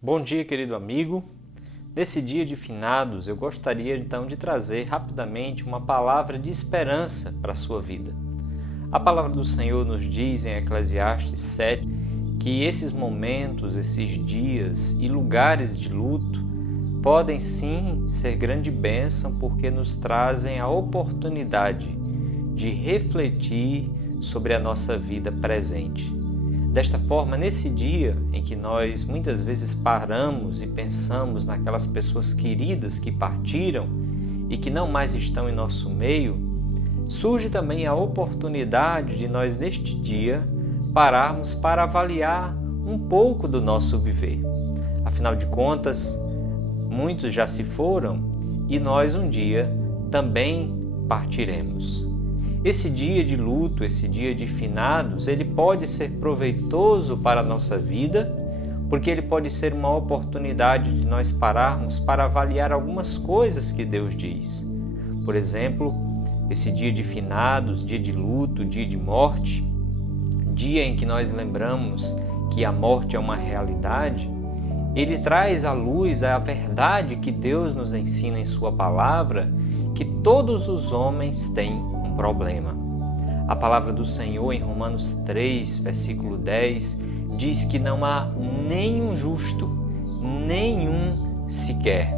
Bom dia, querido amigo. Nesse dia de finados, eu gostaria então de trazer rapidamente uma palavra de esperança para a sua vida. A palavra do Senhor nos diz em Eclesiastes 7 que esses momentos, esses dias e lugares de luto podem sim ser grande bênção porque nos trazem a oportunidade de refletir sobre a nossa vida presente. Desta forma, nesse dia em que nós muitas vezes paramos e pensamos naquelas pessoas queridas que partiram e que não mais estão em nosso meio, surge também a oportunidade de nós, neste dia, pararmos para avaliar um pouco do nosso viver. Afinal de contas, muitos já se foram e nós um dia também partiremos. Esse dia de luto, esse dia de finados, ele pode ser proveitoso para a nossa vida, porque ele pode ser uma oportunidade de nós pararmos para avaliar algumas coisas que Deus diz. Por exemplo, esse dia de finados, dia de luto, dia de morte, dia em que nós lembramos que a morte é uma realidade, ele traz à luz a verdade que Deus nos ensina em sua palavra, que todos os homens têm problema. A palavra do Senhor em Romanos 3, versículo 10, diz que não há nenhum justo, nenhum sequer.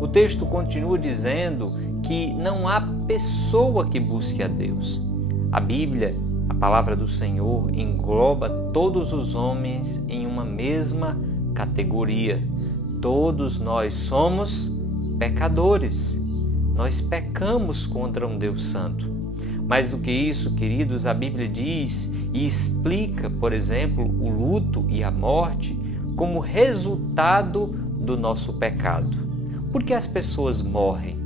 O texto continua dizendo que não há pessoa que busque a Deus. A Bíblia, a palavra do Senhor, engloba todos os homens em uma mesma categoria. Todos nós somos pecadores. Nós pecamos contra um Deus santo. Mais do que isso, queridos, a Bíblia diz e explica, por exemplo, o luto e a morte como resultado do nosso pecado. Por que as pessoas morrem?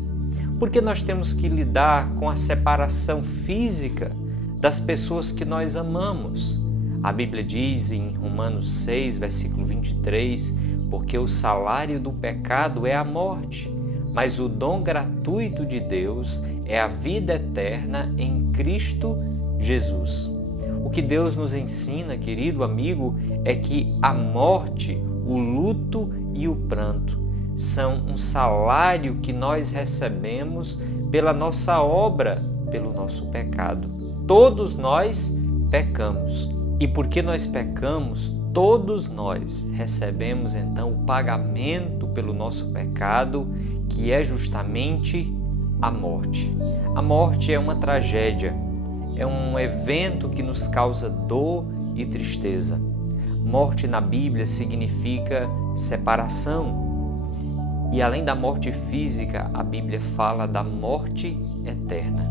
Porque nós temos que lidar com a separação física das pessoas que nós amamos. A Bíblia diz em Romanos 6, versículo 23, porque o salário do pecado é a morte, mas o dom gratuito de Deus é a vida eterna em Cristo Jesus. O que Deus nos ensina, querido amigo, é que a morte, o luto e o pranto são um salário que nós recebemos pela nossa obra, pelo nosso pecado. Todos nós pecamos. E porque nós pecamos, todos nós recebemos então o pagamento pelo nosso pecado, que é justamente a morte. A morte é uma tragédia, é um evento que nos causa dor e tristeza. Morte na Bíblia significa separação. E além da morte física, a Bíblia fala da morte eterna,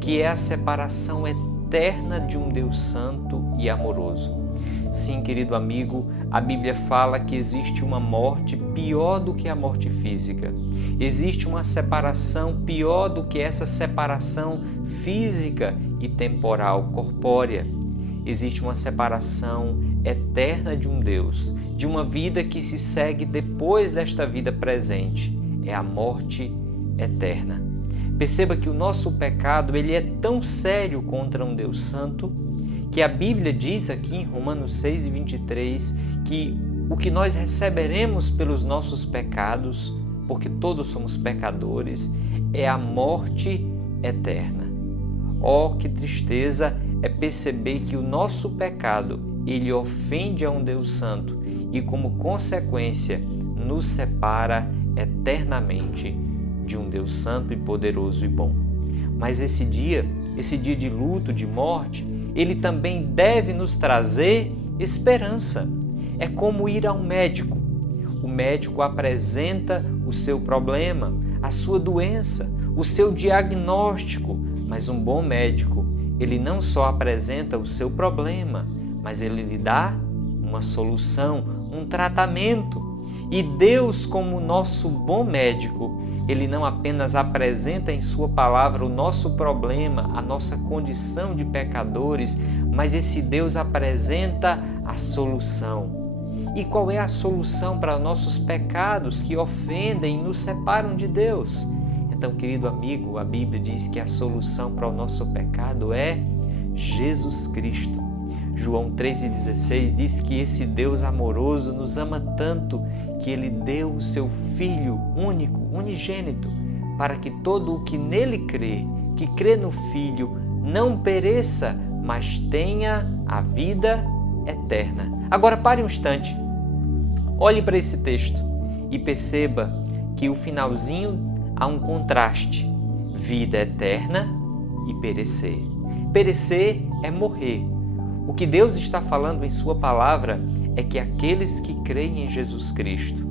que é a separação eterna de um Deus santo e amoroso. Sim, querido amigo, a Bíblia fala que existe uma morte pior do que a morte física. Existe uma separação pior do que essa separação física e temporal, corpórea. Existe uma separação eterna de um Deus, de uma vida que se segue depois desta vida presente. É a morte eterna. Perceba que o nosso pecado ele é tão sério contra um Deus santo que a Bíblia diz aqui em Romanos 6 e 23 que o que nós receberemos pelos nossos pecados, porque todos somos pecadores, é a morte eterna. Oh, que tristeza é perceber que o nosso pecado, ele ofende a um Deus santo e, como consequência, nos separa eternamente de um Deus santo e poderoso e bom. Mas esse dia de luto, de morte, ele também deve nos trazer esperança. É como ir ao médico. O médico apresenta o seu problema, a sua doença, o seu diagnóstico, mas um bom médico, ele não só apresenta o seu problema, mas ele lhe dá uma solução, um tratamento. E Deus, como nosso bom médico, Ele não apenas apresenta em sua palavra o nosso problema, a nossa condição de pecadores, mas esse Deus apresenta a solução. E qual é a solução para nossos pecados que ofendem e nos separam de Deus? Então, querido amigo, a Bíblia diz que a solução para o nosso pecado é Jesus Cristo. João 3,16 diz que esse Deus amoroso nos ama tanto que Ele deu o Seu Filho único, unigênito, para que todo o que nele crê, que crê no Filho, não pereça, mas tenha a vida eterna. Agora pare um instante, olhe para esse texto e perceba que o finalzinho há um contraste: vida eterna e perecer. Perecer é morrer. O que Deus está falando em Sua palavra é que aqueles que creem em Jesus Cristo,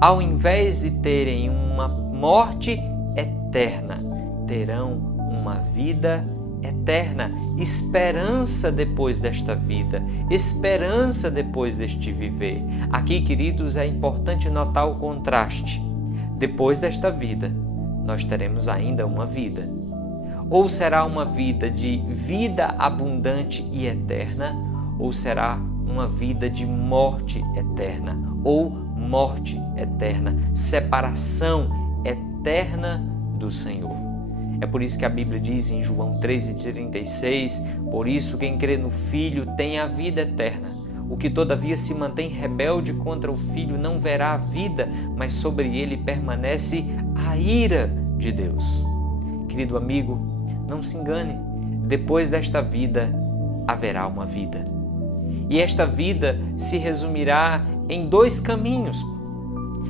ao invés de terem uma morte eterna, terão uma vida eterna, esperança depois desta vida, esperança depois deste viver. Aqui, queridos, é importante notar o contraste. Depois desta vida, nós teremos ainda uma vida. Ou será uma vida de vida abundante e eterna, ou será uma vida de morte eterna, ou morte eterna, separação eterna do Senhor. É por isso que a Bíblia diz em João 13,36, por isso quem crê no Filho tem a vida eterna. O que todavia se mantém rebelde contra o Filho não verá a vida, mas sobre ele permanece a ira de Deus. Querido amigo, não se engane, depois desta vida haverá uma vida. E esta vida se resumirá em 2 caminhos.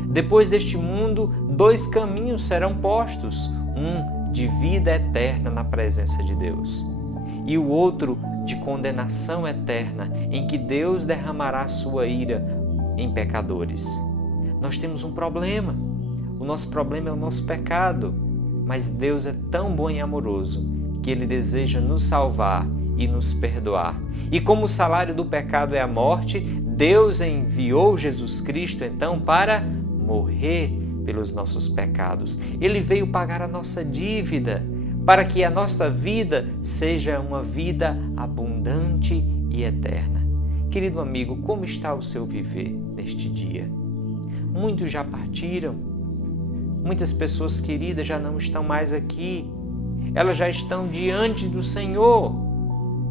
Depois deste mundo, 2 caminhos serão postos, um de vida eterna na presença de Deus e o outro de condenação eterna, em que Deus derramará sua ira em pecadores. Nós temos um problema. O nosso problema é o nosso pecado, mas Deus é tão bom e amoroso que Ele deseja nos salvar e nos perdoar. E como o salário do pecado é a morte, Deus enviou Jesus Cristo então para morrer pelos nossos pecados. Ele veio pagar a nossa dívida para que a nossa vida seja uma vida abundante e eterna. Querido amigo, como está o seu viver neste dia? Muitos já partiram. Muitas pessoas queridas já não estão mais aqui. Elas já estão diante do Senhor,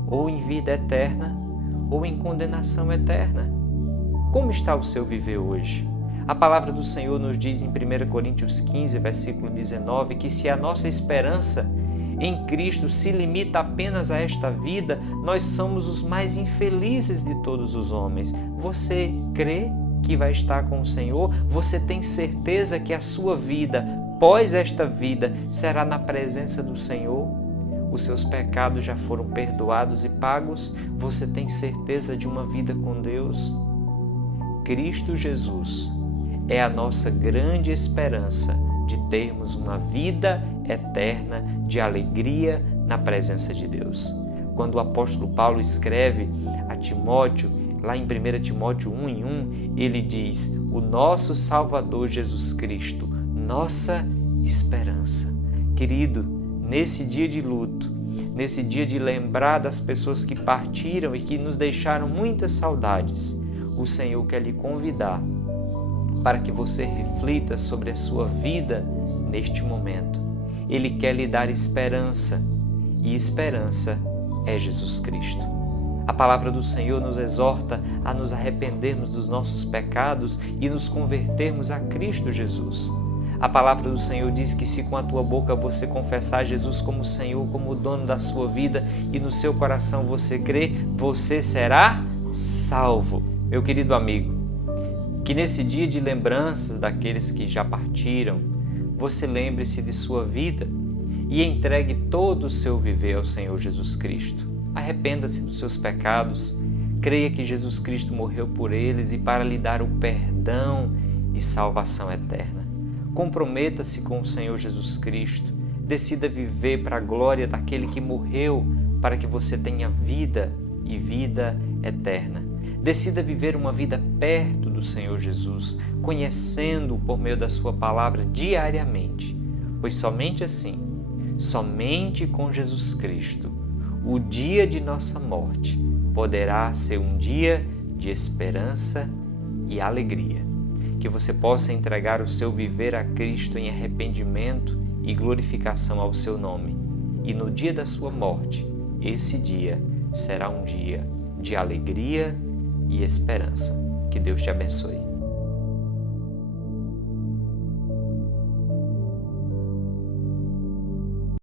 ou em vida eterna, ou em condenação eterna. Como está o seu viver hoje? A palavra do Senhor nos diz em 1 Coríntios 15, versículo 19, que se a nossa esperança em Cristo se limita apenas a esta vida, nós somos os mais infelizes de todos os homens. Você crê que vai estar com o Senhor? Você tem certeza que a sua vida, pós esta vida, será na presença do Senhor? Os seus pecados já foram perdoados e pagos? Você tem certeza de uma vida com Deus? Cristo Jesus é a nossa grande esperança de termos uma vida eterna de alegria na presença de Deus. Quando o apóstolo Paulo escreve a Timóteo, lá em 1 Timóteo 1:1, ele diz: o nosso Salvador Jesus Cristo, nossa esperança. Querido, nesse dia de luto, nesse dia de lembrar das pessoas que partiram e que nos deixaram muitas saudades, o Senhor quer lhe convidar para que você reflita sobre a sua vida neste momento. Ele quer lhe dar esperança, e esperança é Jesus Cristo. A palavra do Senhor nos exorta a nos arrependermos dos nossos pecados e nos convertermos a Cristo Jesus. A palavra do Senhor diz que se com a tua boca você confessar Jesus como Senhor, como o dono da sua vida, e no seu coração você crer, você será salvo. Meu querido amigo, que nesse dia de lembranças daqueles que já partiram, você lembre-se de sua vida e entregue todo o seu viver ao Senhor Jesus Cristo. Arrependa-se dos seus pecados, creia que Jesus Cristo morreu por eles e para lhe dar o perdão e salvação eterna. Comprometa-se com o Senhor Jesus Cristo, decida viver para a glória daquele que morreu para que você tenha vida e vida eterna. Decida viver uma vida perto do Senhor Jesus, conhecendo-o por meio da sua palavra diariamente, pois somente assim, somente com Jesus Cristo, o dia de nossa morte poderá ser um dia de esperança e alegria. Que você possa entregar o seu viver a Cristo em arrependimento e glorificação ao seu nome. E no dia da sua morte, esse dia será um dia de alegria e esperança. Que Deus te abençoe.